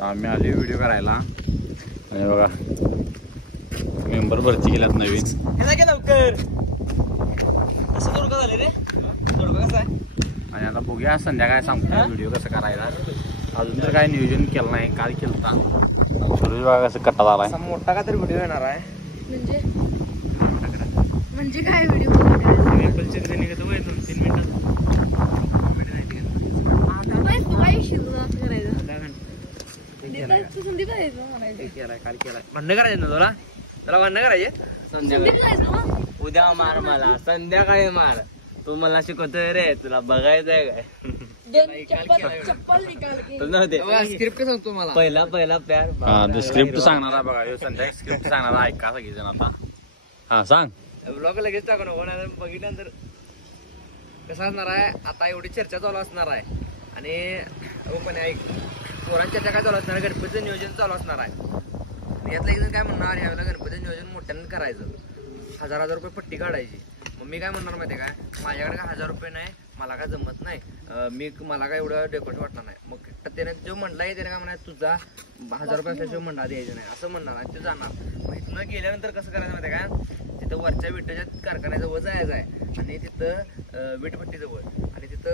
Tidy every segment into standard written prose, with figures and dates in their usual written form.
आम्ही आले व्हिडिओ करायला आणि बघा मेंबर भरती केल्यात नवीन. लवकर असं दोडका झाले रे. दोडका कसा आहे आणि आता बघूया संध्याकाळी सांगतो व्हिडिओ कसं करायला. अजून तर काय नियोजन केलं नाही. काल केलं सूरज बघा कसं कट्टा झालाय. मोठा का तरी व्हिडिओ येणार आहे. म्हणजे काय व्हिडिओ भांडण करायचं ना तुला. तुला भांडण करायचे संध्याकाळी. उद्या मार मला संध्याकाळी मार. तू मला शिकवतोय रे. तुला बघायचंय काय. स्क्रिप्ट सांगतो मला. पहिला प्यार स्क्रिप्ट सांगणार बघा. संध्याकाळी स्क्रिप्ट सांगणार ऐका सगळीजण आता. हा सांग. ब्लॉग लगेच टाकू नको. बघितल्यानंतर कसं असणार आहे. आता एवढी चर्चा चालू असणार आहे आणि पण ऐक पोरांची चर्चा काय चालू असणार आहे. गणपतीचं नियोजन चालू असणार आहे. यातलं एक जण काय म्हणणार यावेळेला गणपतीचं नियोजन मोठ्यानं करायचं. 1000 रुपये पट्टी काढायची. मग मी काय म्हणणार माहिती काय. माझ्याकडे काय 1000 रुपये नाही. मला काय जमत नाही. मला काय एवढं डेकोरेशन वाटणार नाही. मग त्याने जो म्हणला त्याने काय म्हणा तुझा 1000 रुपये असल्याशिवाय म्हणला द्यायचं नाही असं म्हणणार आणि ते जाणार. मग इथनं गेल्यानंतर कसं करायचं माहिती काय. तिथं वरच्या विटाच्या कारखान्याजवळ जायचं आहे आणि तिथं वीटभट्टीजवळ आणि तिथं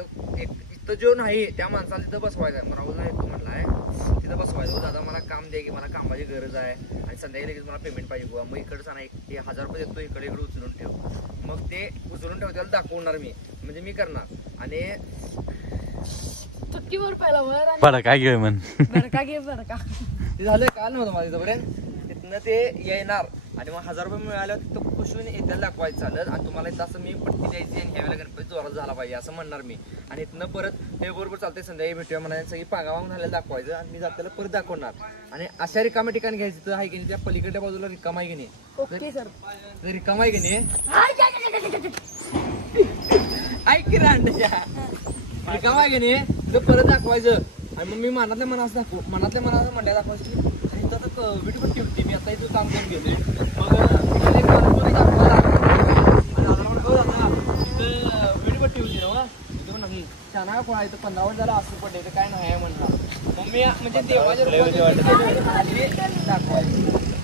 जो नाही त्या माणसाला तिथं बसवायचं आहे. मग राहुल येतो म्हणला आहे तिथं बसवायचं. दादा मला काम द्या की मला कामाची गरज आहे आणि संध्याकाळी लगेच मला पेमेंट पाहिजे बुवा. मग इकडं सांगा 1000 रुपये देतो इकडे उचलून ठेव. मग ते उचलून ठेव त्याला दाखवणार मी. म्हणजे मी करणार आणि चक्कीवर पहिला वर बरं काय घेऊ म्हण बरका घे बरका. ते झालं काल नव्हतं मला तिथपर्यंत. तिथनं ते येणार आणि मग 1000 रुपये मिळाल्यावर तिथं खुशून येत्याला दाखवायचं चालत आणि तुम्हाला इथं असं मी पट्टी द्यायची आणि ह्यावेळेला गणपती जोरात झाला पाहिजे असं म्हणणार मी. आणि इथनं परत हे बरोबर चालतंय संध्याकाळी भेटूया म्हणायचं. सगळी पागावांग झालेलं दाखवायचं आणि मी जाताना परत दाखवणार. आणि अशा रिकाम्या ठिकाणी घ्यायचं तर आहे की नाही. त्या पलीकडच्या बाजूला रिकाम आहे की नाही. Okay sir. रिकाम आहे की नाही. ऐक की रांडच्या रिकाम आहे की नाही. तिथं परत दाखवायचं आणि मग मी मनातल्या मनात दाखवू. मनातल्या मनात म्हणल्या दाखवायचं वीटपट्टी होती. मी आता इथं काम करून गेले. मग वीटपट्टी होती ना तिथं नाही छान कोणा इथं 15 वर्ष झाला असं पडले तर काय नाही म्हणणार. मग मी म्हणजे देवाच्या दाखवायचं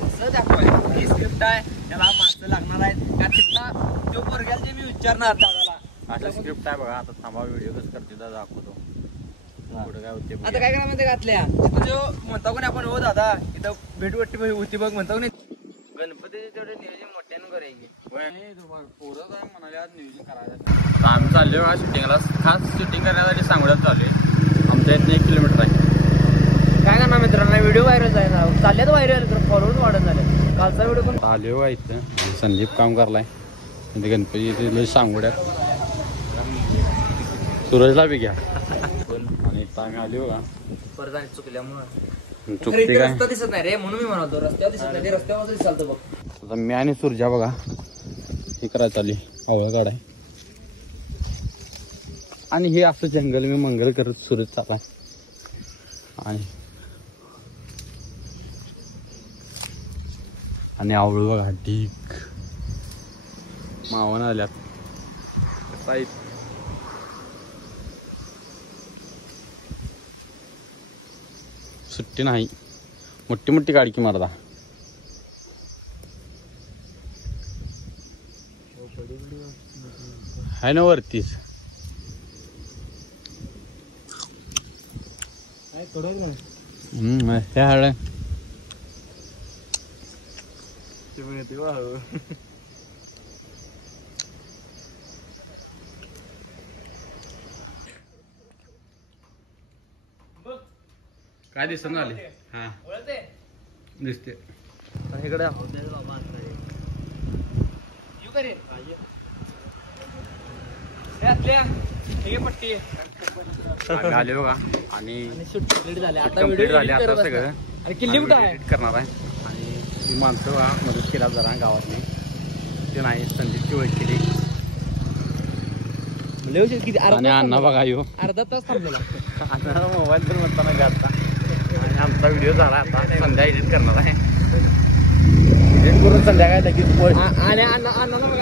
असं दाखवायचं. ही स्क्रिप्ट आहे. त्याला माणसं लागणार आहेत. त्या तिथला जो पोरग्याला जे मी विचारणार दादाला असं स्क्रिप्ट आहे बघा. आता थांबा व्हिडिओ कसं करते दाखवतो. पुढे काय होते आता काय करा म्हणते घातल्या तिथं जो म्हणता कोणी आपण हो दादा इथं भेटवट्टी होती बघ म्हणता कोणी. गणपतीचे तेवढे नियोजन मोठ्यानं करायचे. पोरं काय म्हणाले आज नियोजन करायचं. आम्ही चाललोय बघा शूटिंगला. खास शूटिंग करण्यासाठी सांगोल्यात चाललोय. आमच्या इथनं 1 किलोमीटर आहे. काय करणार मित्रांनो व्हिडिओ व्हायरल जायला चालल्यात व्हायरल तर फॉलोअर्स वाढत झाले. कालचा व्हिडिओ पण आलोय बघा इथं. संदीप काम करलाय इथे गणपती इथे सांगोड्यात. सूरजला बी घ्या. आणि इथं आम्ही आलो बघा. परत आणि चुकल्यामुळे चुकते काय रस्ता दिसत नाही रे म्हणून मी म्हणालो रस्त्यावर दिसत नाही. रस्त्यावर दिसत बघ. आता मी आणि सूर्जा बघा हे करायला चालली आवळ काढाय. आणि हे असं जंगल मी मंगल करत सूरज चालाय. आणि आवळ बघा ढीक मावण आल्यात. सुट्टी नाही. मोठी मोठी गाडी की मारदा. आहे ना वरतीच. हे हाड काय दिसत ना आले. हा दिसते इकडे पट्टी आले बघा. आणि कंप्लीट झाले आता कंप्लीट झाले आता सगळं. आणि किल्ली कुठं आहे करणार आहे. आणि ती माणसं बघा मदत केला जरा गावातली. ते नाही संदीपची ओळख केली. आणि अण्णा बघा यो अर्धा तास थांबलेला. अण्णा मोबाईल तर म्हणताना घातला. आणि आमचा व्हिडिओ झाला. आता संध्या एडिट करणार आहे. एडिट करून संध्याकाळी लगेच आणि अण्णाला